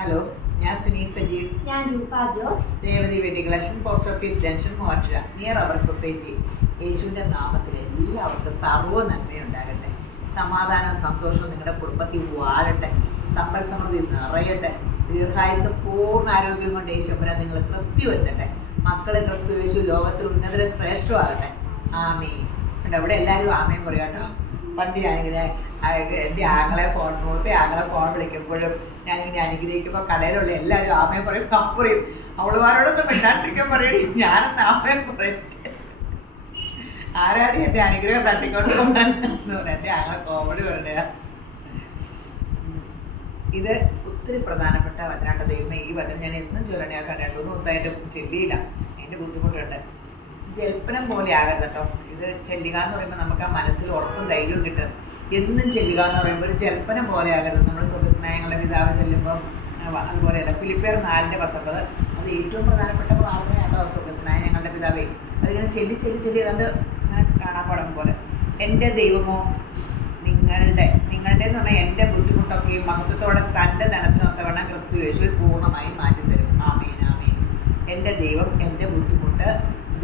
Hello, ഞാൻ സുനി സജീവ്. ഞാൻ രൂപ ജോസ്. രേവതി വെഡി collection, post office junction, Muvattupuzha, near our society. യേശുവിൻ്റെ നാമത്തിൽ എല്ലാവർക്കും സർവ്വ നന്മയുണ്ടാകട്ടെ. സമാധാനം, സന്തോഷവും നിങ്ങളുടെ കുടുംബത്തിൽ വാഴട്ടെ. സമ്പൽ സമൃദ്ധി നിറയട്ടെ. ദീർഘായുസ്, പൂർണ്ണ ആരോഗ്യം കൊണ്ട് യേശുവിനെ നിങ്ങൾ തൃപ്തി വരുത്തട്ടെ. മക്കളെ ക്രിസ്തു യേശു ലോകത്തിൽ ഉന്നതരെ ശ്രേഷ്ഠമാകട്ടെ. ആമേൻ. അവിടെ എല്ലാവരും ആമേൻ പറയാട്ടോ. പണ്ട് ഞാനിങ്ങനെ എൻ്റെ ആങ്ങളെ മൂത്തെ ആങ്ങളെ ഫോൺ വിളിക്കുമ്പോഴും ഞാനിങ്ങനെ അനുഗ്രഹിക്കുമ്പോൾ കടയിലുള്ള എല്ലാവരും ആമേൻ പറയും. പറയും അവളുമാരോടൊന്നും മിണ്ടാണ്ടിരിക്കാൻ പറയണി, ഞാനൊന്ന് ആമേൻ പറയും. ആരാടി എൻ്റെ അനുഗ്രഹം തട്ടിക്കൊണ്ട് പോകാനെന്ന് പറയാം. എൻ്റെ ആങ്ങളെ കോമഡി പറയണ. ഇത് ഒത്തിരി പ്രധാനപ്പെട്ട വചനാട്ട. ദൈവമേ, ഈ വചനം ഞാൻ എന്നും ചൊല്ലണേ. ഞാൻ 2-3 ദിവസമായിട്ട് ചെല്ലിയില്ല. അതിൻ്റെ ബുദ്ധിമുട്ടുണ്ട്. ജൽപ്പനം പോലെ ആകരുത് കേട്ടോ. ഇത് ചെല്ലുക എന്ന് പറയുമ്പോൾ നമുക്ക് ആ മനസ്സിൽ ഉറപ്പും ധൈര്യവും കിട്ടും. എന്നും ചെല്ലുക എന്ന് പറയുമ്പോൾ ഒരു ജൽപ്പനം പോലെ ആകരുത്. നമ്മൾ സ്വർഗ്ഗസ്ഥനായ പിതാവ് ചെല്ലുമ്പോൾ അതുപോലെയല്ല. ഫിലിപ്പിയർ 4:19 അത് ഏറ്റവും പ്രധാനപ്പെട്ട പ്രാർത്ഥനയാണോ. സ്വർഗ്ഗസ്ഥനായ ഞങ്ങളുടെ പിതാവേ, അതിങ്ങനെ ചെല്ലി ഏതാണ്ട് ഇങ്ങനെ കാണാപ്പാടം പോലെ. എൻ്റെ ദൈവമോ നിങ്ങളുടെ എന്ന് പറഞ്ഞാൽ എൻ്റെ ബുദ്ധിമുട്ടൊക്കെയും മഹത്വത്തോടെ തൻ്റെ ധനത്തിനൊത്തവണ്ണം ക്രിസ്തു യേശുവിൽ പൂർണ്ണമായും മാറ്റിത്തരും. ആമേൻ ആമേൻ. എൻ്റെ ദൈവം എൻ്റെ ബുദ്ധിമുട്ട്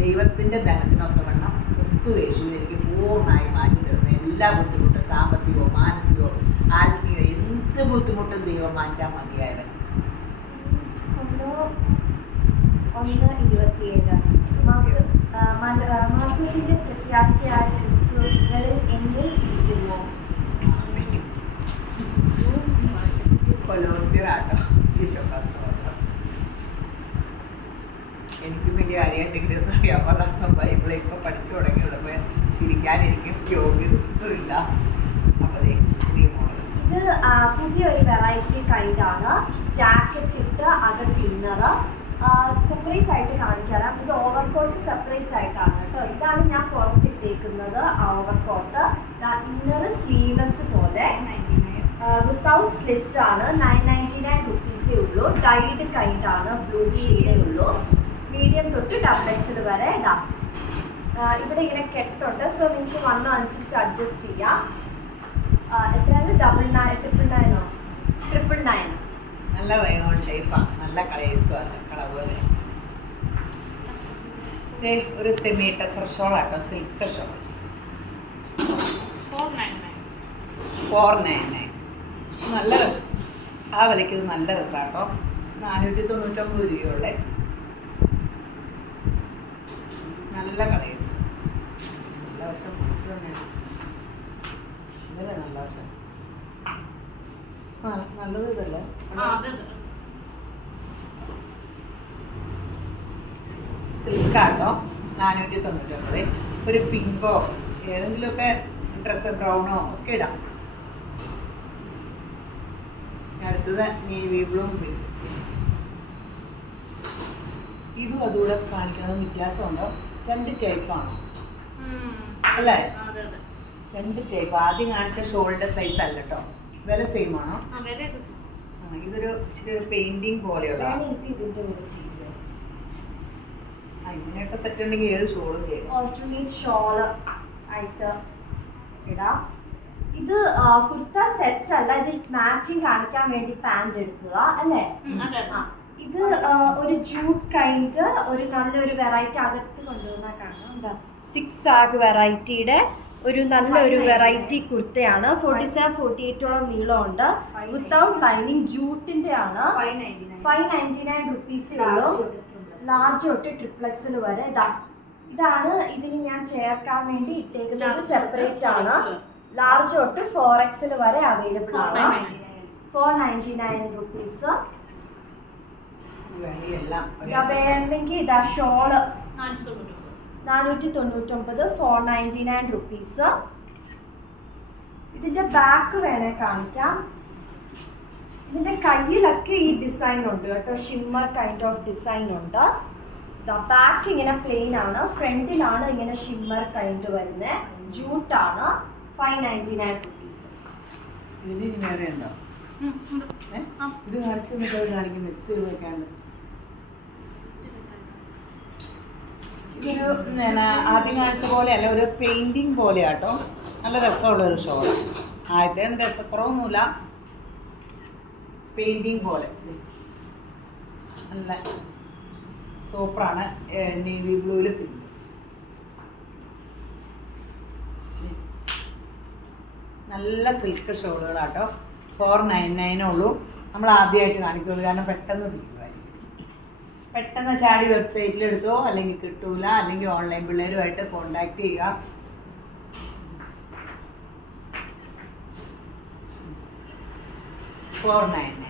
ദൈവത്തിൻ്റെ ധനത്തിനൊത്തവണ്ണം ക്രിസ്തു യേശുവിൽ എനിക്ക് പൂർണ്ണമായി മാറ്റി തരുന്നു. എല്ലാ ബുദ്ധിമുട്ടും, സാമ്പത്തികമോ മാനസികമോ ആത്മീയോ എന്ത് ബുദ്ധിമുട്ടും ദൈവം മാറ്റാൻ മതിയായവൻ. 1:27 മഹത്വത്തിന്റെ പ്രത്യാശയായ ക്രിസ്തുകളിൽ എന്നിൽ ഇരിക്കുന്നു. കൊലോസ്യറാട്ടോ വിശ്വാസം. എനിക്കും വലിയ അറിയാണ്ടെങ്കിലും അറിയാൻ പാടാണ്. ബൈബിള് ഇപ്പോൾ പഠിച്ചു തുടങ്ങിയുള്ളൂ. അപ്പോൾ ചിരിക്കാനിരിക്കും യോഗ്യതയില്ല. അപ്പോൾ ഇത് പുതിയൊരു വെറൈറ്റി കൈൻഡാണ്. ജാക്കറ്റ് ഇട്ട് അകത്ത് ഇന്നറ് സെപ്പറേറ്റ് ആയിട്ട് കാണിക്കാം. ഇത് ഓവർകോട്ട് സെപ്പറേറ്റ് ആയിട്ടാണ് കേട്ടോ. ഇതാണ് ഞാൻ പുറത്തിട്ടേക്കുന്നത് ഓവർകോട്ട്. ഇന്നറ് സ്ലീവ്ലെസ് പോലെ വിത്തൗട്ട് സ്ലിറ്റ് ആണ്. 999 റുപ്പീസേ ഉള്ളൂ. ടൈഡ് കൈൻഡാണ്. ബ്ലൂ ഷെയ്ഡേ ഉള്ളൂ. മീഡിയം തൊട്ട് XXL വരെ ഇതാ. ഇവിടെ ഇങ്ങനെ കെട്ടുണ്ട്. സോ നിങ്ങൾക്ക് വണ്ണം അനുസരിച്ച് അഡ്ജസ്റ്റ് ചെയ്യാം. എത്രയാണ്? 999 999. നല്ല റയോൺ ടൈപ്പാണ്. നല്ല കളേഴ്സും അല്ല കളർ പോലെ. ഒരു സെമി ടെസർ ഷോളാട്ടോ. Silk shawl 499. നല്ല രസം. ആ വിലയ്ക്ക് ഇത് നല്ല രസമാട്ടോ. 499 രൂപയുള്ള നല്ല കളേഴ്സ്. നല്ല വശം മുറിച്ച് തന്നെയാണ്. ഇതല്ലേ നല്ല വശം. നല്ലത് ഇതല്ലേ. സിൽക്കാട്ടോ. 499. ഒരു പിങ്കോ ഏതെങ്കിലുമൊക്കെ ഡ്രസ്സ് ബ്രൗണോ ഒക്കെ ഇടാം. അടുത്തത് നേവി ബ്ലൂ പിങ്ക്. ഇതും അതുകൂടെ കാണിക്കുന്നത് വ്യത്യാസമുണ്ടോ? 2 ടൈപ്പാണ് അല്ലേ? 2 ടൈപ്പ്. ആദ്യം കാണിച്ച ഷോളിൻ്റെ സൈസ് അല്ല കേട്ടോ. വില സെയിം ആണോ? ഇതൊരു ഇച്ചിരി ഒരു പെയിന്റിങ് പോലെയുള്ള. ഇങ്ങനെയൊക്കെ സെറ്റ് ഉണ്ടെങ്കിൽ ഏത് ഷോളും ചെയ്യും. ഓൾട്ടർനേറ്റ് ഷോള് ആയിട്ട് ഇടാം. ഇത് കുർത്ത സെറ്റ് അല്ല. ഇത് മാച്ചിങ് കാണിക്കാൻ വേണ്ടി പാൻറ് എടുക്കുക അല്ലേ? ഇത് ഒരു ജൂട്ട് കൈൻഡ് ഒരു നല്ലൊരു വെറൈറ്റി അകത്ത് കൊണ്ടുവന്നാൽ കാണാം. എന്താ 6 ആഗ് വെറൈറ്റിയുടെ ഒരു നല്ലൊരു വെറൈറ്റി കുർത്തയാണ്. 47-48ഓളം നീളമുണ്ട്. വിത്തൗട്ട് ലൈനിങ് ജൂട്ടിന്റെ ആണ്. 599 റുപ്പീസേ ഉള്ളൂ. ലാർജ് തൊട്ട് XXL വരെ. ഇതാണ് ഇതിന് ഞാൻ ചേർക്കാൻ വേണ്ടി ഇട്ടേക്കുന്നത്. സെപ്പറേറ്റ് ആണ്. ലാർജ് തൊട്ട് 4XL വരെ അവൈലബിൾ ആണ്. 499 റുപ്പീസ്. വേണമെങ്കിൽ ഇതാ ഷോള് 499. 499 റുപ്പീസ്. ഇതിന്റെ ബാക്ക് വേണേ കാണിക്കാം. ഇതിന്റെ കയ്യിലൊക്കെ ഈ ഡിസൈൻ ഉണ്ട് കേട്ടോ. ഷിമ്മർ കൈൻഡ് ഓഫ് ഡിസൈൻ ഉണ്ട്. ബാക്ക് ഇങ്ങനെ പ്ലെയിൻ ആണ്. ഫ്രണ്ടിലാണ് ഇങ്ങനെ ഷിമ്മർ കൈൻഡ് വരുന്നത്. ജൂട്ടാണ്. 599 റുപ്പീസ്. ഇത് കാണിച്ചു കാണിക്കുന്നത് മിക്സ് ചെയ്ത് വെക്കാണ്ട്. ഇതൊരു ആദ്യം കാണിച്ച പോലെ അല്ല, ഒരു പെയിന്റിങ് പോലെയാട്ടോ. നല്ല രസമുള്ളൊരു ഷോളാണ്. ആദ്യത്തെ രസക്കുറവൊന്നുമില്ല. പെയിൻറ്റിങ് പോലെ നല്ല സൂപ്പറാണ്. നേവി ബ്ലൂവിൽ പിങ്ക്. നല്ല സിൽക്ക് ഷോളുകളാട്ടോ. 499 ഉള്ളൂ. നമ്മൾ ആദ്യമായിട്ട് കാണിക്കുള്ളൂ, കാരണം പെട്ടെന്ന് തീരുമായിരിക്കും. പെട്ടെന്ന് ചാടി വെബ്സൈറ്റിൽ എടുത്തോ, അല്ലെങ്കിൽ കിട്ടൂല, അല്ലെങ്കിൽ ഓൺലൈൻ പിള്ളേരുമായിട്ട് കോണ്ടാക്ട് ചെയ്യുക. $499.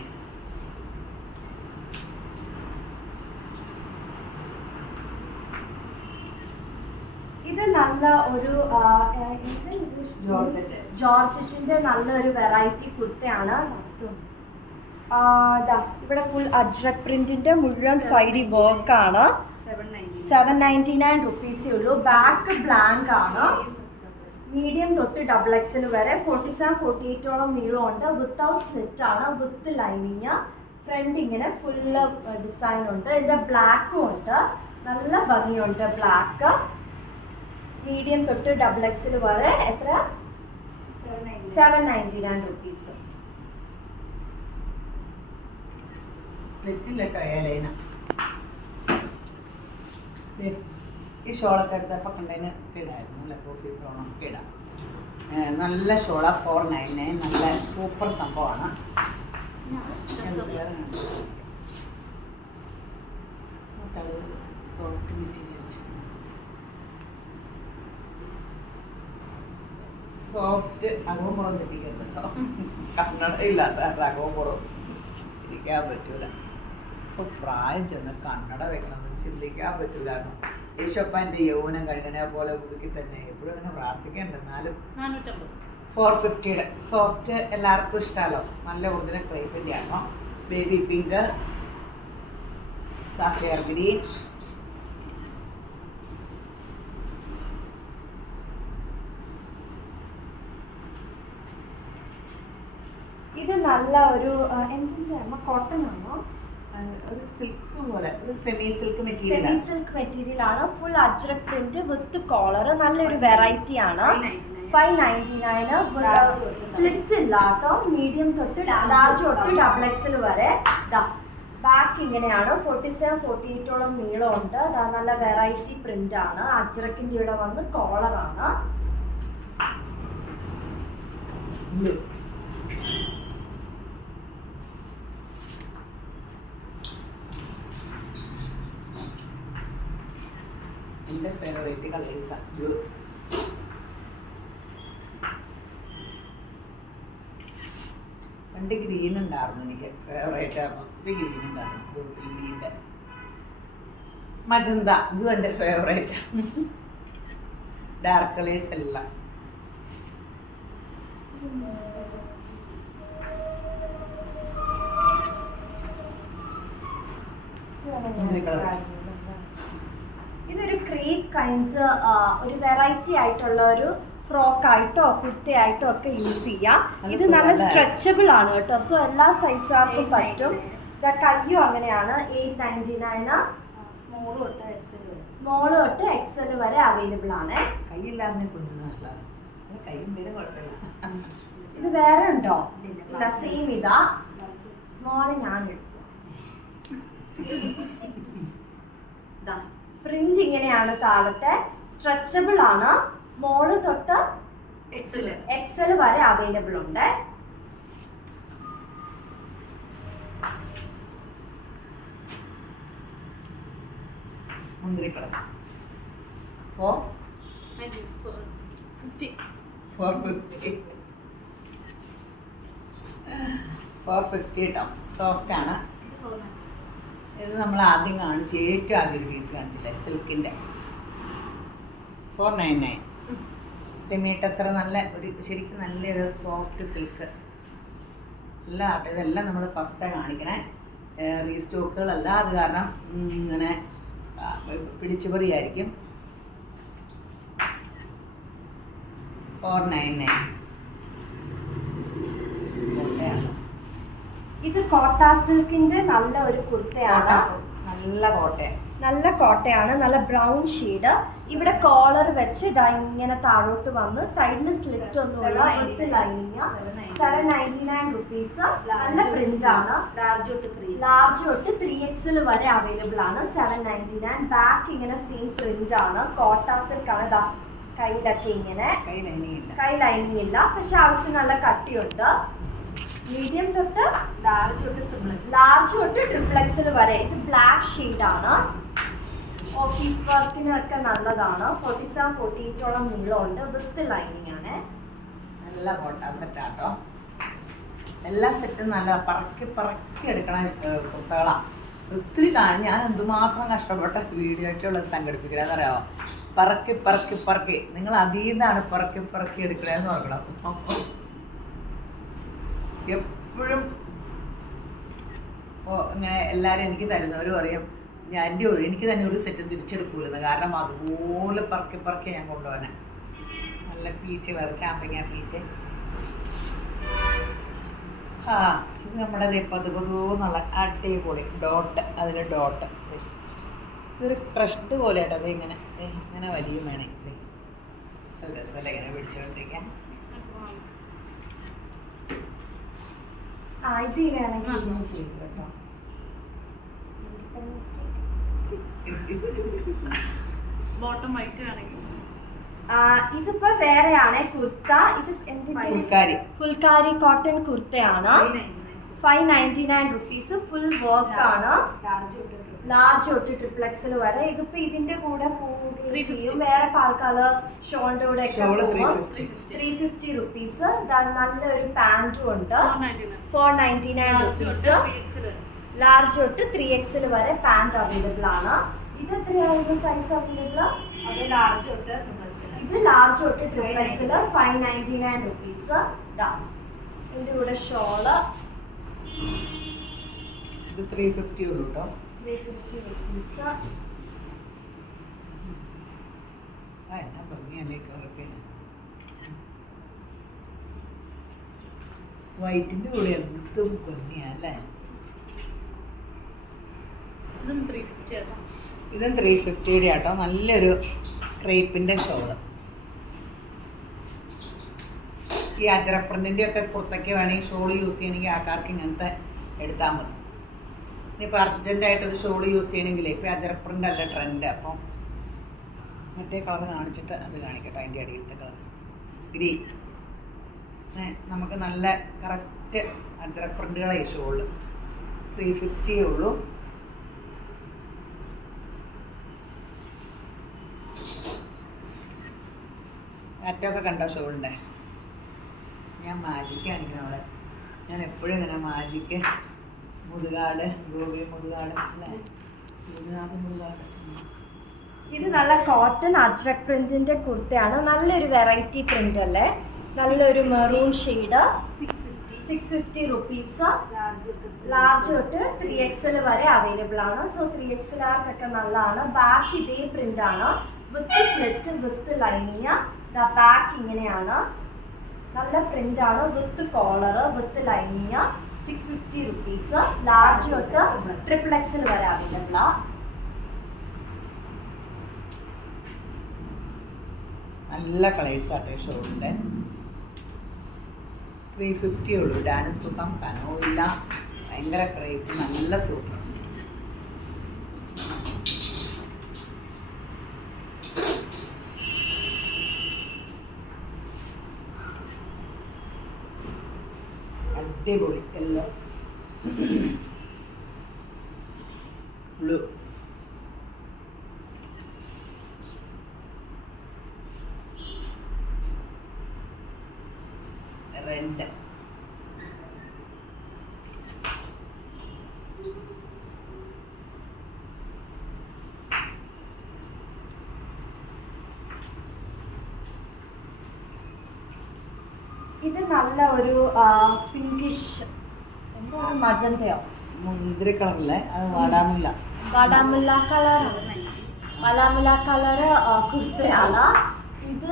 ഇത് നല്ല ഒരു ജോർജറ്റിന്റെ നല്ലൊരു വെറൈറ്റി കുർത്തയാണ്. ഇവിടെ ഫുൾ അജ്രക് പ്രിന്റിന്റെ മുഴുവൻ സൈഡ് വർക്കാണ്. 799 റുപ്പീസേ ഉള്ളൂ. ബാക്ക് ബ്ലാങ്ക് ആണ്. മീഡിയം തൊട്ട് XXL വരെ 47-48ഓളം നീളമുണ്ട്. വിത്തൗട്ട് സ്ലിറ്റ് ആണ്, വിത്ത് ലൈനിങ്. ഫ്രണ്ട് ഇങ്ങനെ ഫുള്ള് ഡിസൈൻ ഉണ്ട്. ഇതിന്റെ ബ്ലാക്കും ഉണ്ട്, നല്ല ഭംഗിയുണ്ട് ബ്ലാക്ക്. മീഡിയം തൊട്ട് XXL വരെ എത്ര? 799 റുപ്പീസ്. സ്ലിറ്റില്ല ടയലൈന. ഈ ഷോളൊക്കെ എടുത്തപ്പോൾ കണ്ടതിന് ഇടായിരുന്നു അല്ലേ, കോഫി ബ്രൗണൊക്കെ ഇടാം. നല്ല ഷോള 499. നല്ല സൂപ്പർ സംഭവമാണ്. Soft material, soft. അകവും പുറം തെറ്റിക്കരുത് കേട്ടോ, കണ്ണട ഇല്ലാത്ത അകവും പുറം ഇരിക്കാൻ പറ്റൂല. ഇപ്പോൾ പ്രായം ചെന്ന് കണ്ണട വെക്കണമെന്ന് ചിന്തിക്കാൻ പറ്റൂലായിരുന്നു. യേശുപ്പൻ്റെ യൗവനം കഴുകനെ പോലെ പുതുക്കി തന്നെ എപ്പോഴും അങ്ങനെ പ്രാർത്ഥിക്കേണ്ട. എന്നാലും 450 സോഫ്റ്റ് എല്ലാവർക്കും ഇഷ്ടമല്ലോ. നല്ല ഒറിജിനൽ ക്രൈപ്പിൻ്റെ ആണോ. ബേബി പിങ്ക്, സഫയർ ഗ്രീൻ, ഇത് നല്ല ഒരു എന്തിന്റെ കോട്ടൺ ആണോ, ഒരു സിൽക്ക് പോലെ, ഒരു semi silk material. Semi silk material ആണ്. Full Ajrak print with collar. നല്ലൊരു വെറൈറ്റി ആണ്. 599. സ്ലിറ്റ് ഇല്ല കേട്ടോ. മീഡിയം തൊട്ട് ലാർജ് തൊട്ട് XXL വരെ. ബാക്ക് ഇങ്ങനെയാണ്. 47-48ഓളം നീളമുണ്ട്. നല്ല വെറൈറ്റി പ്രിന്റ് ആണ്. അജ്രക്കിന്റെ ഇവിടെ വന്ന് കോളർ ആണ്. എൻ്റെ ഫേവറേറ്റ് കളേഴ്സാണ് ബ്ലൂ. പണ്ട് ഗ്രീൻ ഉണ്ടായിരുന്നു, എനിക്ക് ഫേവറേറ്റ് ആയിരുന്നു. ഒരു ഗ്രീൻ ഉണ്ടായിരുന്നു, ഗ്രീൻ്റെ മജന്ത. ഇതും എൻ്റെ ഫേവറേറ്റ്. ഡാർക്ക് കളേഴ്സ് എല്ലാം. ഇതൊരു ക്രീപ്പ് കൈൻഡ് ഒരു വെറൈറ്റി ആയിട്ടുള്ള ഒരു ഫ്രോക്ക് ആയിട്ടോ കുർത്തയായിട്ടോ ഒക്കെ യൂസ് ചെയ്യാം. ഇത് നല്ല സ്ട്രെച്ചബിൾ ആണ് കേട്ടോ. സോ എല്ലാ സൈസുകാർക്കും പറ്റും. കയ്യും അങ്ങനെയാണ്. 899. സ്മോൾ തൊട്ട് XL വരെ അവൈലബിൾ ആണ്. കൈയില്ലാതെ കുഞ്ഞുങ്ങളല്ല, കൈയും പേരും കുഴപ്പമില്ല. ഇത് വേറെ ഉണ്ടോ? ഇല്ല, സെയിം ഇതാ. സ്മോൾ ഞാൻ എടുത്തു. പ്രിന്റ് ഇങ്ങനെയാണ് താഴത്തെ. സ്ട്രെച്ചബിൾ ആണ്. സ്മോൾ തൊട്ട് XL വരെ അവൈലബിൾ ഉണ്ട്. മുന്തിരിക്കളർ 450. 450 കേട്ടോ. സോഫ്റ്റ് ആണ്. ഇത് നമ്മൾ ആദ്യം കാണിച്ച് ഏറ്റവും ആദ്യം ഒരു പീസ് കാണിച്ചില്ലേ, സിൽക്കിൻ്റെ. 499. സെമി ടെസർ. നല്ല ഒരു ശരിക്കും നല്ലൊരു സോഫ്റ്റ് സിൽക്ക്. എല്ലാം ആട്ടെ. ഇതെല്ലാം നമ്മൾ ഫസ്റ്റാണ് കാണിക്കണേ. റീസ്റ്റോക്കുകളല്ല, അത് കാരണം ഇങ്ങനെ പിടിച്ചുപറിയായിരിക്കും. 499. ഇത് കോട്ട സിൽക്കിന്റെ നല്ല ഒരു കുർത്തയാണ്. നല്ല കോട്ടയാണ്. നല്ല കോട്ടയാണ്, നല്ല ബ്രൗൺ ഷെയ്ഡ്. ഇവിടെ കോളർ വെച്ച് ഇതാ ഇങ്ങനെ താഴോട്ട് വന്ന് സൈഡിൽ സ്ലിറ്റ് ഒന്നുമില്ല, വിത്ത് ലൈനിങ്. 799 റുപ്പീസ്. നല്ല പ്രിന്റ് ആണ്. ലാർജ് തൊട്ട് 3XL വരെ അവൈലബിൾ ആണ്. 799. ബാക്ക് ഇങ്ങനെ സെയിം പ്രിന്റ് ആണ്, കോട്ട സിൽക്ക് ആണ്. ഇതാ കയ്യിലൊക്കെ ഇങ്ങനെ കൈ ലൈനിങ് ഇല്ല, പക്ഷെ ആവശ്യം നല്ല കട്ടിയുണ്ട്. മീഡിയം തൊട്ട് ലാർജ് തൊട്ട് XXL വരെ. ഇത് ബ്ലാക്ക് ഷെയ്ഡ് ആണ്. ഓഫീസ് വർക്കിനൊക്കെ നല്ലതാണ്. 47-48 നീളമുണ്ട്, വിത്ത് ലൈനിങ് ആണ്. നല്ല കോട്ട സെറ്റാട്ടോ. എല്ലാ സെറ്റും നല്ല പറക്കി എടുക്കണ കുർത്തകളാണ്. ഒത്തിരി കാണും. ഞാൻ എന്തുമാത്രം കഷ്ടപ്പെട്ട വീഡിയോയ്ക്കുള്ളത് സംഘടിപ്പിക്കണമെന്നറിയാമോ? പറക്കി നിങ്ങൾ അതീതാണ് പറക്കി എടുക്കണേന്ന് നോക്കണം. എപ്പോഴും ഇങ്ങനെ എല്ലാവരും എനിക്ക് തരുന്നവരും അറിയാം എനിക്ക് തന്നെ ഒരു സെറ്റ് തിരിച്ചെടുക്കൂലെന്ന്. കാരണം അതുപോലെ പറക്കി ഞാൻ കൊണ്ടുപോകാൻ. നല്ല പീച്ച് ചാമ്പങ്ങ പീച്ച്. ഇത് നമ്മുടെ പതുപതുന്നുള്ള അടിപൊളി ഡോട്ട്. അതിൽ ഡോട്ട് ഇതൊരു ക്രഷ്ഡ് പോലെ ആട്ടോ. അത് ഇങ്ങനെ വലിയ വേണേ. നല്ല രസമല്ല ഇങ്ങനെ പിടിച്ചുകൊണ്ടിരിക്കാൻ. ഇത് ഇതിപ്പോ വേറെയാണ് കുർത്ത. ഇത് ഫുൾക്കാരി കോട്ടൺ കുർത്തയാണ്. 599 റുപ്പീസ്. ഫുൾ വർക്ക് ആണ്. ലാർജ് തൊട്ട് XXL വരെ. ഇതിപ്പോ ഇതിന്റെ കൂടെ പോവുകയും ചെയ്യും. വേറെ കളർ ഷോളിന്റെ കൂടെ ഒക്കെ 350 റുപ്പീസ്. നല്ലൊരു പാന്റും ഉണ്ട്. 499 റുപ്പീസ്. ലാർജ് തൊട്ട് 3XL വരെ പാന്റ് അവൈലബിൾ ആണ്. ഇത് എത്രയായിരുന്നു സൈസ് അവൈലബിൾ? ഇത് ലാർജ് തൊട്ട് XXL 599 റുപ്പീസ്. ഇതിന്റെ കൂടെ ഷോള് ഇത് 350 ഉള്ളൂ കേട്ടോ. 350 റുപ്പീസ്. വൈറ്റിന്റെ കൂടെ എന്തും ഭംഗിയല്ലേ. ഇതും 350 ആട്ടോ. നല്ലൊരു ക്രേപ്പിന്റെ ഷോള്. ഈ അജറപ്രിന്റിന്റെ ഒക്കെ കുർത്തയ്ക്ക് വേണമെങ്കിൽ ഷോള് യൂസ് ചെയ്യണമെങ്കിൽ ആൾക്കാർക്ക് ഇങ്ങനത്തെ എടുത്താൽ മതി. ഇനിയിപ്പോൾ അർജൻറ്റായിട്ടൊരു ഷോള് യൂസ് ചെയ്യണമെങ്കിൽ ഇപ്പോൾ അജറപ്രിന്റ് അല്ല ട്രെൻഡ്. അപ്പം മറ്റേ കളർ കാണിച്ചിട്ട് അത് കാണിക്കട്ടെ. അതിൻ്റെ അടിയിലത്തെ കളർ ഗ്രീൻ. നമുക്ക് നല്ല കറക്റ്റ് അജറപ്രിന്റുകളായി ഷോള് 350 ഉള്ളൂ. അറ്റമൊക്കെ കണ്ടോ ഷോളിൻ്റെ? ഞാൻ മാജിക്ക് കാണിക്കണം അവിടെ. ഞാൻ എപ്പോഴും ഇങ്ങനെ മാജിക്ക് മുതുകാട്, ഗോപി മുതുകാട് അല്ലേ, മുതുകാട്. ഇത് നല്ല കോട്ടൺ അജ്രക് പ്രിന്റിന്റെ കുർത്തയാണ്. നല്ലൊരു വെറൈറ്റി പ്രിന്റ് അല്ലേ. നല്ലൊരു മെറൂൺ ഷെയ്ഡ്. 650 റുപ്പീസ്. ലാർജ് തൊട്ട് 3XL വരെ അവൈലബിൾ ആണ്. സോ 3XLകാർക്കൊക്കെ നല്ലതാണ്. ബാക്ക് ഇതേ പ്രിന്റ് ആണ്, with slit with lining. Back ഇങ്ങനെയാണ്. നല്ല പ്രിന്റ് ആണ്, with collar with lining. 650 rupees. Large തൊട്ട് XXL വരെ അവൈലബിൾ ആ. നല്ല കളേഴ്സ് ആട്ടെ ഷോളിൻ്റെ. 350 ഉള്ളൂ. ഇടാനും സുഖം, കനവും ഇല്ല, ഭയങ്കര ക്രേപ്പ്, നല്ല സൂപ്പർ. അടിപൊളി യെല്ലോ ബ്ലൂ. റെഡ്. ഇത് നല്ല ഒരു പിങ്കിഷ്, എന്താ മജന്തയോ മുന്തിരി കളറല്ലേ, അത് വാടാമുല്ല. വാടാമുല്ല കളർ കുർത്തയാണ്. ഇത്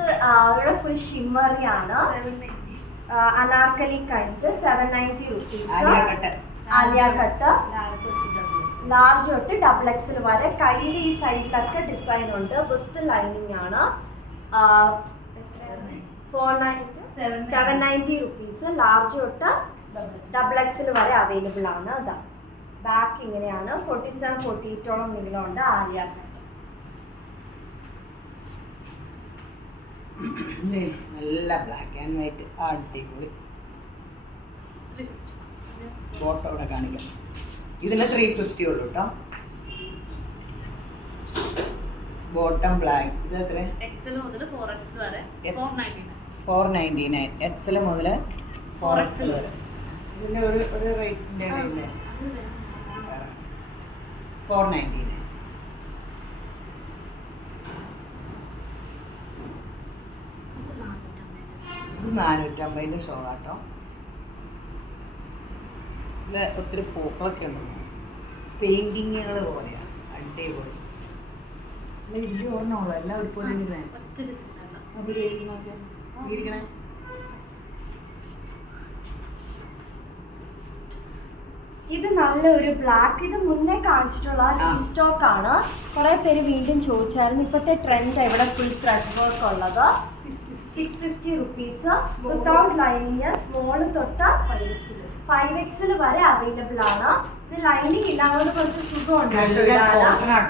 ഇവിടെ ഫുൾ ഷിമ്മറി ആണ്. അനാർക്കലി കഴിഞ്ഞിട്ട് 790 റുപ്പീസ്. ആലിയ കട്ട്. ലാർജ് തൊട്ട് ഡബിൾ എക്സൽ വരെ. കയ്യിൽ ഈ സൈഡിലൊക്കെ ഡിസൈൻ ഉണ്ട്. വിത്ത് ലൈനിങ് ആണ്. 790 റുപ്പീസ്. ലാർജ് തൊട്ട് ഡബിൾ എക്സൽ വരെ അവൈലബിൾ ആണ്. അതാ ബാക്ക് ഇങ്ങനെയാണ്. 47-48ഓളം നീളമുണ്ട്. ആലിയ നല്ല ബ്ലാക്ക് ആൻഡ് വൈറ്റ് അടിപൊളി. ഫോട്ടോ ഇവിടെ കാണിക്കാം. ഇതിന് 350 ഉള്ളൂ കേട്ടോ. Bottom black. ഇത് എത്ര? എക്സൽ മുതൽ 4X വരെ 499. എക്സൽ മുതൽ 4X വരെ. ഇതിൻ്റെ ഒരു റേറ്റിൻ്റെ ഇല്ലേ? 499. ഇത് 450 ഷോ കേട്ടോ. ഇത് ഒത്തിരി പൂക്കളൊക്കെ ഉണ്ട്. പെയിൻറ്റിങ്ങുകൾ പോലെയാണ്. അടിപൊളി. എനിക്ക് ഓർമ്മയുള്ളൂ എല്ലാം ഒരുപോലെ ഇരിക്കണേ. ഇത് നല്ലൊരു ബ്ലാക്ക്. ഇത് മുന്നേ കാണിച്ചിട്ടുള്ള സ്റ്റോക്ക് ആണ്. കുറെ പേര് വീണ്ടും ചോദിച്ചായിരുന്നു. ഇപ്പോഴത്തെ ട്രെൻഡ് ഇവിടെ ഫുൾ ത്രെഡ് വർക്ക് ഉള്ളത്. 650 റുപ്പീസ്. Without lining. സ്മോള് തൊട്ട് 5XL വരെ അവൈലബിൾ ആണ്. ഇത് ലൈനിങ് ഇല്ല, അതുകൊണ്ട് കുറച്ച് സുഖമുണ്ട്.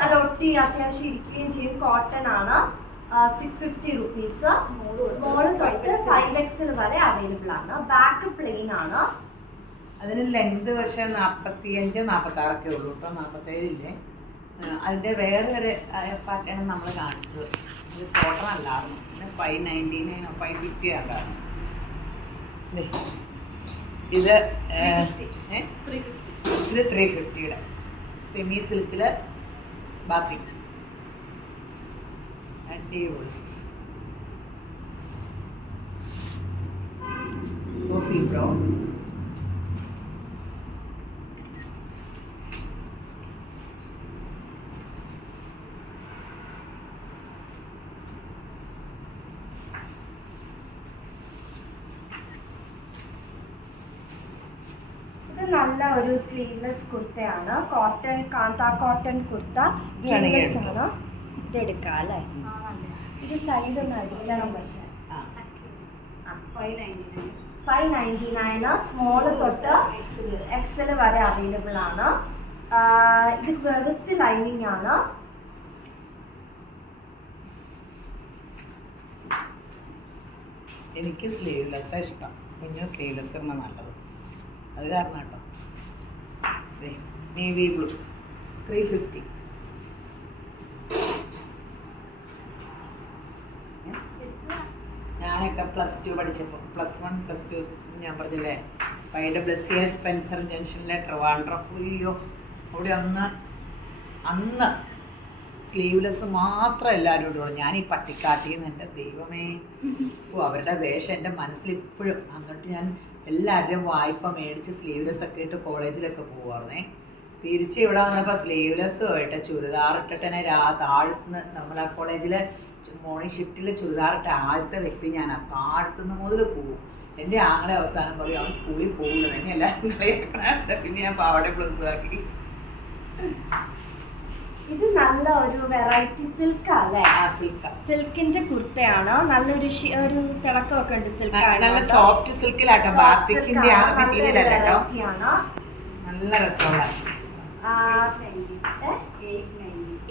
നല്ല ഒട്ടി അത്യാവശ്യം ഇരിക്കുകയും ചെയ്യും. കോട്ടൺ ആണ്. 650 റുപ്പീസ്. സ്മോള് തൊട്ട് 5XL വരെ അവൈലബിൾ ആണ്. ബാക്ക് പ്ലെയിൻ ആണ്. അതിന് ലെങ്ത് പക്ഷേ 45-46 ഉള്ളൂ കേട്ടോ. 47 ഇല്ലേ. അതിൻ്റെ വേറെ ഒരു പാറ്റേൺ നമ്മൾ കാണിച്ചത്. ഇത് കോട്ടൺ അല്ലായിരുന്നു. പിന്നെ 599 550 ആകാറ്. ഇത് 350യുടെ സെമി സിൽക്കിൽ ബാക്കി അടിപൊളി. Coffee brown. ഇത് നല്ല ഒരു സ്ലീവ്ലെസ് കുർത്തയാണ്. കോട്ടൺ കാന്ത കോട്ടൺ കുർത്ത ആണ്. ഇത് എടുക്കാം അല്ലേ? ഇത് സൈഡ് ഒന്ന് അടിക്കണം. പക്ഷേ 599. സ്മോള് തൊട്ട് XL വരെ അവൈലബിൾ ആണ്. ഇത് വെറുത്ത് ലൈനിങ് ആണ്. എനിക്ക് സ്ലീവ്ലെസ്സാണ് ഇഷ്ടം. കുഞ്ഞു സ്ലീവ്ലെസ് ആണ് നല്ലത്. അത് കാരണം കേട്ടോ. Navy blue 350. ഞാനൊക്കെ +2 പഠിച്ചപ്പോൾ +1 +2 ഞാൻ പറഞ്ഞില്ലേ, YWCA സ്പെൻസർ ജംഗ്ഷനിലെ ട്രിവാൻഡ്രം. അയ്യോ, അവിടെ അന്ന് സ്ലീവ്ലെസ് മാത്രം എല്ലാവരും ഇടുള്ളൂ. ഞാൻ ഈ പട്ടിക്കാട്ടിൽ നിന്ന് എൻ്റെ ദൈവമേ, അവരുടെ വേഷം എൻ്റെ മനസ്സിൽ ഇപ്പോഴും. എന്നിട്ട് ഞാൻ എല്ലാവരുടെയും വായ്പ മേടിച്ച് സ്ലീവ്ലെസ് ഒക്കെ ഇട്ട് കോളേജിലൊക്കെ പോകുമായിരുന്നേ. തിരിച്ച് ഇവിടെ വന്നപ്പോൾ സ്ലീവ്ലെസ് പോയിട്ട് ചുരിദാർ ഇട്ടിട്ട് താഴത്തുനിന്ന് നമ്മളെ കോളേജിൽ മോർണിംഗ് ഷിഫ്റ്റിൽ ചുരിദാറിട്ട് ആദ്യത്തെ വ്യക്തി ഞാനാണ്. താഴത്തുനിന്ന് മുതൽ പോകും. എൻ്റെ ആങ്ങളെ അവസാനം പറയും അവൻ സ്കൂളിൽ പോകില്ല, തന്നെ എല്ലാവരും കളിയാക്കണ. പിന്നെ ഞാൻ പാവാട ബ്ലൗസ് ആക്കി. ഇത് നല്ല ഒരു വെറൈറ്റി സിൽക്ക് അല്ലേ? സിൽക്കിന്റെ കുർത്തയാണ്. നല്ലൊരു ഒരു തിളക്കമൊക്കെ ഉണ്ട്. നല്ല സോഫ്റ്റ് സിൽക്കിലാട്ടോ. ബാത്തിക്കിന്റെ ആ മെറ്റീരിയൽ അല്ല കേട്ടോ. നല്ല രസമുള്ള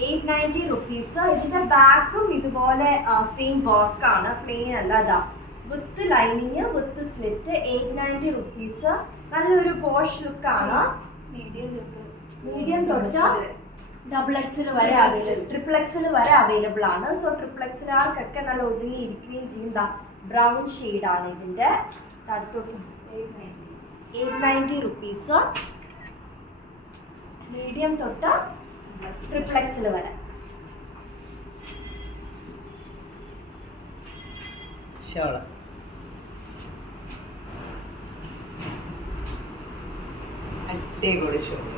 890 റുപ്പീസ്. ഇതിന്റെ ബാക്കും ഇതുപോലെ സെയിം വർക്കാണ്. പ്ലെയിൻ അല്ല. അതാ with lining with slit. 890 rupees. നല്ലൊരു പോഷ് ലുക്കാണ്. മീഡിയം തൊട്ട് XXL വരെ XXL വരെ അവൈലബിൾ ആണ്. സോ XXL ആർക്കൊക്കെ നല്ല ഒതുങ്ങി ഇരിക്കുകയും ചെയ്യും. ബ്രൗൺ ഷെയ്ഡാണ് ഇതിന്റെ. അടുത്തോട്ട് 890 റുപ്പീസ്. മീഡിയം തൊട്ട് XXL വരെ. ഷോള് അടിപൊളി ഷോള്.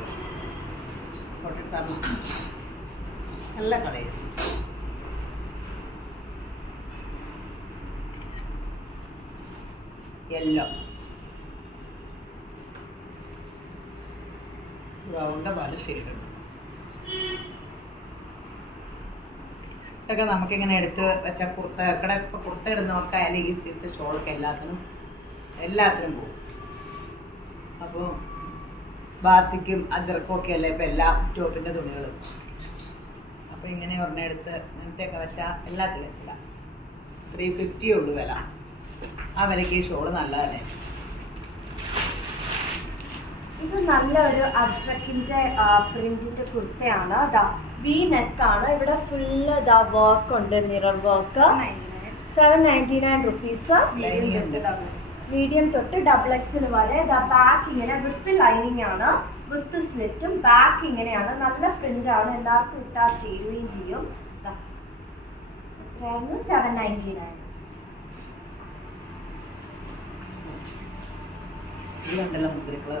നല്ല കളേഴ്സ്. യെല്ലോ ബ്രൗണിൻ്റെ പല ഷെയ്ഡുണ്ട്. ഇതൊക്കെ നമുക്കിങ്ങനെ എടുത്ത് വെച്ച കുർത്തക്കടെ ഇപ്പോൾ കുർത്ത ഇടുന്നവർക്കായാലും ഈ സൈസ് ഷോളൊക്കെ എല്ലാത്തിനും പോകും. അപ്പോൾ ബാത്തിക്കും അജർക്കും ഒക്കെ അല്ലേ ഇപ്പം എല്ലാ ടോപ്പിൻ്റെ തുണികളും. അപ്പോൾ ഇങ്ങനെ ഒരെണ്ണം എടുത്ത് ഇങ്ങനത്തെയൊക്കെ വെച്ചാൽ എല്ലാത്തിലും ഇല്ല. 350 ഉള്ളൂ വില. ആ വിലയ്ക്ക് ഈ ഷോള് നല്ലതന്നെ. ഇത് നല്ല ഒരു അജ്രക്കിന്റെ പ്രിന്റിന്റെ കുർത്തയാണ്. വി നെക്കാണ്. ഇവിടെ ഫുള്ള് വർക്ക് ഉണ്ട്, മിറർ വർക്ക്. 799 റുപ്പീസ്. മീഡിയം തൊട്ട് XXL വരെ. ബാക്ക് ഇങ്ങനെ വിത്ത് ലൈനിങ് ആണ്, വിത്ത് സ്ലിറ്റും. ബാക്ക് ഇങ്ങനെയാണ്. നല്ല പ്രിന്റ് ആണ്, എല്ലാവർക്കും ഇട്ടാൽ ചേരുകയും ചെയ്യും. എത്രയായിരുന്നു? 799. ഇതുണ്ടല്ലോ മുദ്രകള്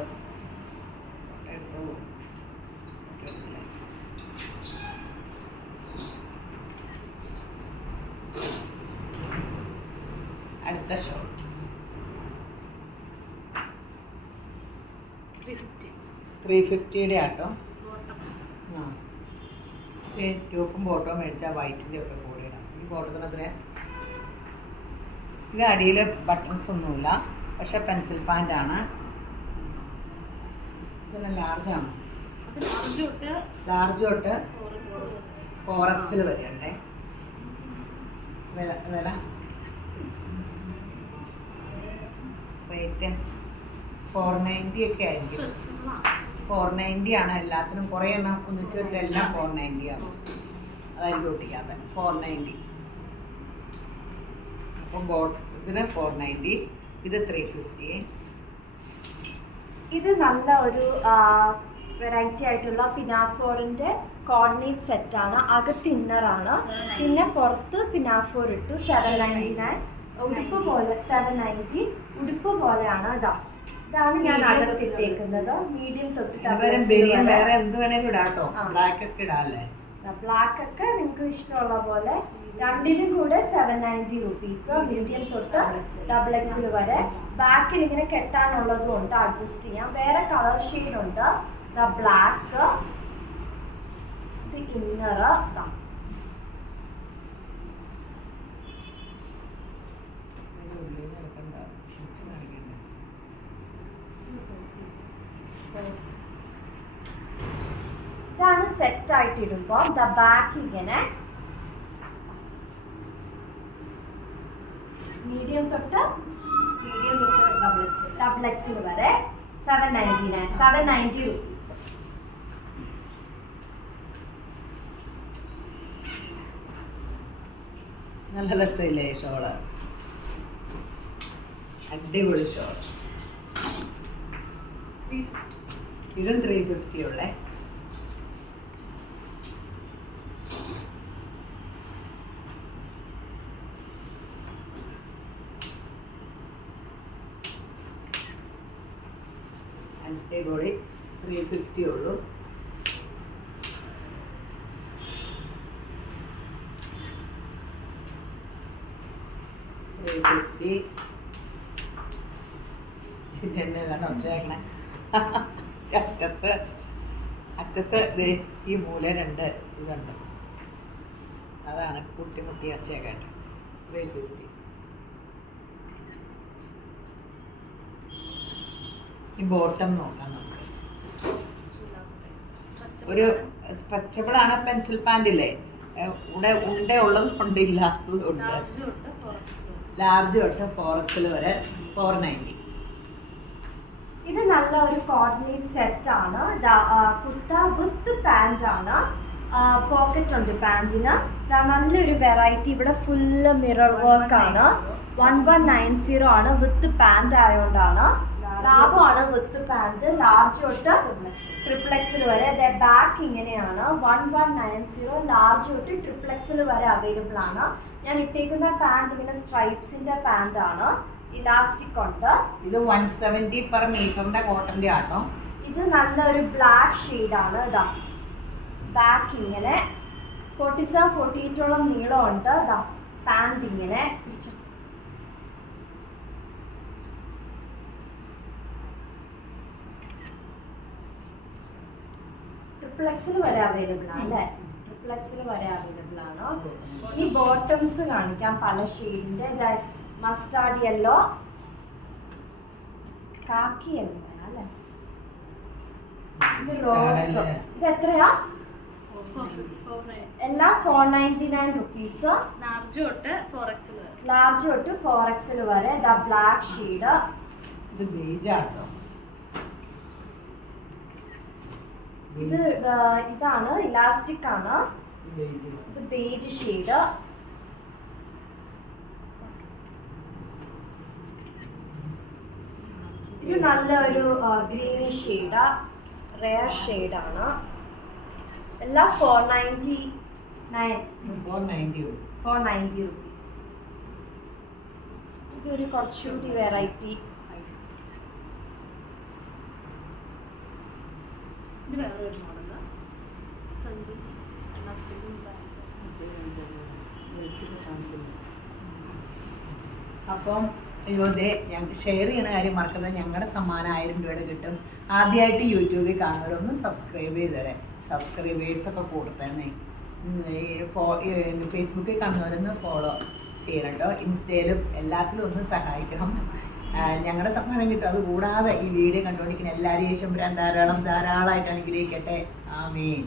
എടുത്തു. അടുത്ത ഷോ 350 ആട്ടോ. ആ ടോപ്പും ബോട്ടവും മേടിച്ചാൽ വൈറ്റിൻ്റെ ഒക്കെ കൂടെ ഇടാം. ഈ ബോട്ടത്തിന് അത്ര ഇത് അടിയിൽ ബട്ടൺസ് ഒന്നുമില്ല, പക്ഷെ പെൻസിൽ പാൻ്റാണ്. ഇതെല്ലാം ലാർജാണ്. ലാർജ് തൊട്ട് 4XL വരെ ഉണ്ടേ. വില റേറ്റ് 490 ഒക്കെ ആയിരിക്കും. 490 ആണ് എല്ലാത്തിനും. കുറേ എണ്ണം ഒന്നിച്ച് വെച്ചാൽ എല്ലാം 490 ആണ്. അതായിരിക്കും ഒട്ടിക്കാതെ 490. അപ്പം ഇതിന് 490, ഇത് 350. ഇത് നല്ല ഒരു വെറൈറ്റി ആയിട്ടുള്ള പിനാഫോറിന്റെ കോർഡിനേറ്റ് സെറ്റ് ആണ്. അകത്ത് ഇന്നറാണ്, പിന്നെ പുറത്ത് പിനാഫോർ ഇട്ടു. 799. ഉടുപ്പ് പോലെ 790. ഉടുപ്പ് പോലെയാണ്. ഇതാണ് ഞാൻ അകത്തിട്ടേക്കുന്നത്. മീഡിയം തൊട്ട് വേറെ എന്ത് വേണേലും ഇടാട്ടോ. ബ്ലാക്ക് ഒക്കെ ഇടാല്ലേ. ബ്ലാക്ക് ഒക്കെ നിങ്ങൾക്ക് ഇഷ്ടമുള്ള പോലെ. രണ്ടിനും കൂടെ 790 റുപ്പീസ്. മീഡിയം തൊട്ട് XXL വരെ. ബാക്കിൽ ഇങ്ങനെ കെട്ടാനുള്ളതും ഉണ്ട്, അഡ്ജസ്റ്റ് ചെയ്യാം. വേറെ കളർ ഷെയ്ഡ് ഉണ്ട്. ബ്ലാക്ക്, ഇത് ഇന്നർ. ഇതാണ് സെറ്റ് ആയിട്ട് ഇടുമ്പോൾ ബാക്ക് ഇങ്ങനെ മീഡിയം തൊട്ട് XXL വരെ 790 റുപ്പീസ്. നല്ല രസമില്ലേ ഷോള്? അടിപൊളി ഷോൾ. ഇതും 350 ഉള്ളേ. അടിപൊളി 350 ഉള്ളൂ. ഇതെന്നെ തന്നെ ഒച്ചയാക്കണേ. അറ്റത്ത് ഈ മൂല 2 ഇതുണ്ട്. അതാണ് കുട്ടി ഒച്ചയാക്കേണ്ടത്. 350. ഈ ബോട്ടം നോക്കാം നമുക്ക്. ഒരു സ്ട്രെച്ചബിൾ ആണ്. പെൻസിൽ പാൻറ്റില്ലേ, ഉണ്ട ഉള്ളതും ഉണ്ട്, ഇല്ലാത്തതും ഉണ്ട്. ലാർജ് തൊട്ട് 4XL വരെ 490. ഇത് നല്ല ഒരു കോർഡിനേറ്റ് സെറ്റ് ആണ്. കുർത്ത വിത്ത് പാന്റ് ആണ്. പോക്കറ്റ് ഉണ്ട് പാന്റിന്. നല്ലൊരു വെറൈറ്റി. ഇവിടെ ഫുള്ള് മിറർ വർക്ക് ആണ്. 1190 ആണ്. വിത്ത് പാന്റ് ആയതുകൊണ്ടാണ് ലാഭമാണ്. വിത്ത് പാന്റ് ലാർജ് തൊട്ട് XXL വരെ. ബാക്ക് ഇങ്ങനെയാണ്. 1190. ലാർജ് തൊട്ട് XXL വരെ അവൈലബിൾ ആണ്. ഞാൻ ഇട്ടേക്കുന്ന പാന്റ് ഇങ്ങനെ സ്ട്രൈപ്സിന്റെ പാന്റ് ആണ്. ഇലാസ്റ്റിക് ഉണ്ട്. ഇത് 170 പെർ മീറ്ററിന്റെ കോട്ടന്റെ ആട്ടോ. ഇത് നല്ലൊരു ബ്ലാക്ക് ഷെയ്ഡ് ആണ്. ബാക്ക് ഇങ്ങനെ 47-48 നീളമുണ്ട്. പാന്റ് ഇങ്ങനെ XXL വരെ അവൈലബിൾ ആണ് അല്ലേ? ട്രിപ്ലറ്റ്സിൽ വരെ അവൈലബിൾ ആണ്. ഇനി ബോട്ടംസ് കാണിക്കാം പല ഷെയ്ഡിന്റെ. മസ്റ്റാർഡ് യെല്ലോ, കാക്കി യെല്ലോ അല്ലേ, ഇത് റോസ്. ഇത് എത്രയാ? എല്ലാം 499 റുപ്പീസ്. ലാർജ് തൊട്ട് 4XL വരെ. ലാർജ് തൊട്ട് 4XL വരെ. The black shade. ഇത് ബേജാട്ടോ. ഇത് ഇതാണ് ഇലാസ്റ്റിക് ആണ്. ഇത് ബേജ് ഷെയ്ഡ്. ഇത് നല്ലൊരു ഗ്രീനിഷ് ഷെയ്ഡ്, റെയർ ഷെയ്ഡ് ആണ്. എല്ലാം 490 റുപ്പീസ്. ഇതൊരു കുറച്ചുകൂടി വെറൈറ്റി. ഇത് വേറെ ഒരു മോഡലാണ്. അപ്പം ഇതേ ഞങ്ങൾക്ക് ഷെയർ ചെയ്യണ കാര്യം മറക്കുന്നത്. ഞങ്ങളുടെ സമ്മാനം 1000 രൂപയുടെ കിട്ടും. ആദ്യമായിട്ട് യൂട്യൂബിൽ കാണുന്നവരൊന്ന് സബ്സ്ക്രൈബ് ചെയ്തേരെ. സബ്സ്ക്രൈബേഴ്സൊക്കെ കൊടുത്തന്നെ. ഫേസ്ബുക്കിൽ കാണുന്നവരൊന്ന് ഫോളോ ചെയ്യണം കേട്ടോ. ഇൻസ്റ്റയിലും എല്ലാത്തിലും ഒന്ന് സഹായിക്കണം. ഞങ്ങളുടെ സമ്മാനം കിട്ടും. അതുകൂടാതെ ഈ വീഡിയോ കണ്ടുകൊണ്ടിരിക്കുന്ന എല്ലാവരെയും ധാരാളമായിട്ട് അനുഗ്രഹിക്കട്ടെ. ആമേൻ.